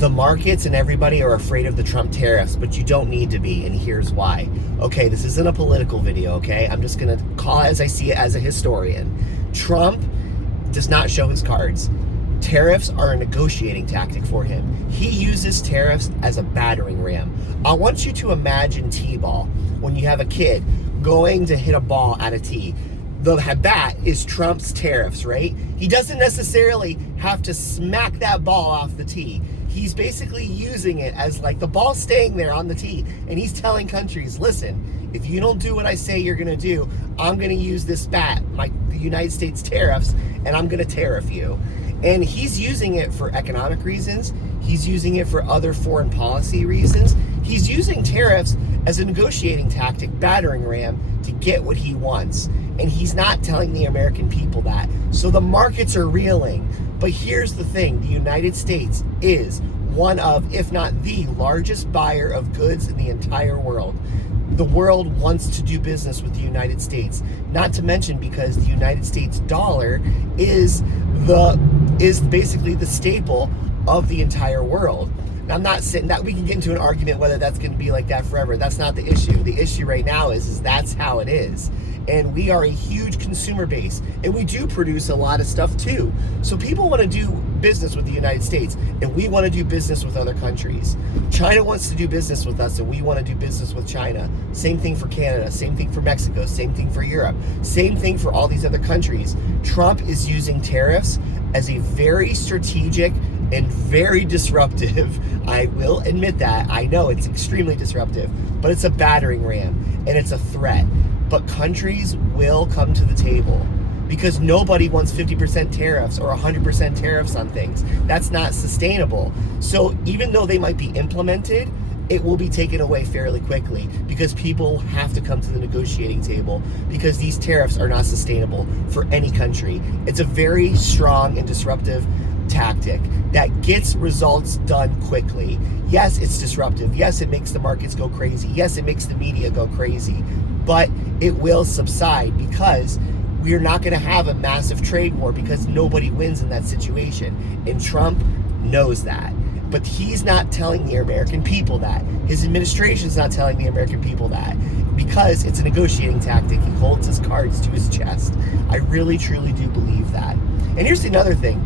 The markets and everybody are afraid of the Trump tariffs, but you don't need to be, and here's why. Okay, this isn't a political video, okay? I'm just gonna call it as I see it as a historian. Trump does not show his cards. Tariffs are a negotiating tactic for him. He uses tariffs as a battering ram. I want you to imagine T-ball. When you have a kid going to hit a ball at a tee, the bat is Trump's tariffs, right? He doesn't necessarily have to smack that ball off the tee. He's basically using it as like the ball staying there on the tee, and he's telling countries, listen, if you don't do what I say you're gonna do, I'm gonna use this bat, the United States tariffs, and I'm gonna tariff you. And he's using it for economic reasons. He's using it for other foreign policy reasons. He's using tariffs as a negotiating tactic, battering ram, to get what he wants. And he's not telling the American people that. So the markets are reeling. But here's the thing, the United States is one of, if not the largest buyer of goods in the entire world. The world wants to do business with the United States. Not to mention because the United States dollar is basically the staple of the entire world. And I'm not saying that we can get into an argument whether that's going to be like that forever. That's not the issue. The issue right now is that's how it is. And we are a huge consumer base, and we do produce a lot of stuff too. So people want to do business with the United States, and we want to do business with other countries. China wants to do business with us, and we want to do business with China. Same thing for Canada, same thing for Mexico, same thing for Europe, same thing for all these other countries. Trump is using tariffs as a very strategic and very disruptive, I will admit that, I know it's extremely disruptive, but it's a battering ram, and it's a threat. But countries will come to the table because nobody wants 50% tariffs or 100% tariffs on things. That's not sustainable. So even though they might be implemented, it will be taken away fairly quickly because people have to come to the negotiating table because these tariffs are not sustainable for any country. It's a very strong and disruptive tactic that gets results done quickly. Yes, it's disruptive. Yes, it makes the markets go crazy. Yes, it makes the media go crazy. But it will subside because we're not going to have a massive trade war because nobody wins in that situation. And Trump knows that. But he's not telling the American people that. His administration's not telling the American people that because it's a negotiating tactic. He holds his cards to his chest. I really, truly do believe that. And here's another thing.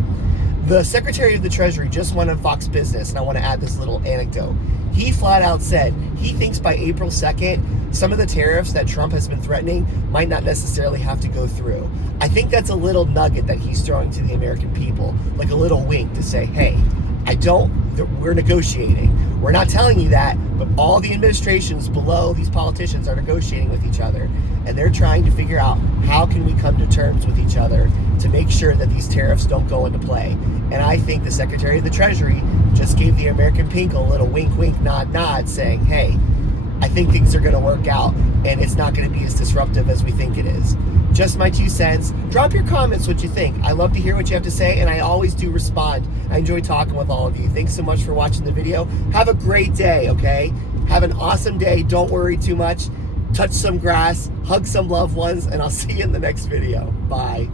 The Secretary of the Treasury just went on Fox Business, and I want to add this little anecdote. He flat out said he thinks by April 2nd, some of the tariffs that Trump has been threatening might not necessarily have to go through. I think that's a little nugget that he's throwing to the American people, like a little wink to say, hey, we're negotiating. We're not telling you that, but all the administrations below these politicians are negotiating with each other. And they're trying to figure out how can we come to terms with each other to make sure that these tariffs don't go into play. And I think the Secretary of the Treasury just gave the American people a little wink, wink, nod, nod, saying, hey, I think things are going to work out and it's not going to be as disruptive as we think it is. Just my 2 cents. Drop your comments what you think. I love to hear what you have to say, and I always do respond. I enjoy talking with all of you. Thanks so much for watching the video. Have a great day, okay? Have an awesome day. Don't worry too much. Touch some grass, hug some loved ones, and I'll see you in the next video. Bye.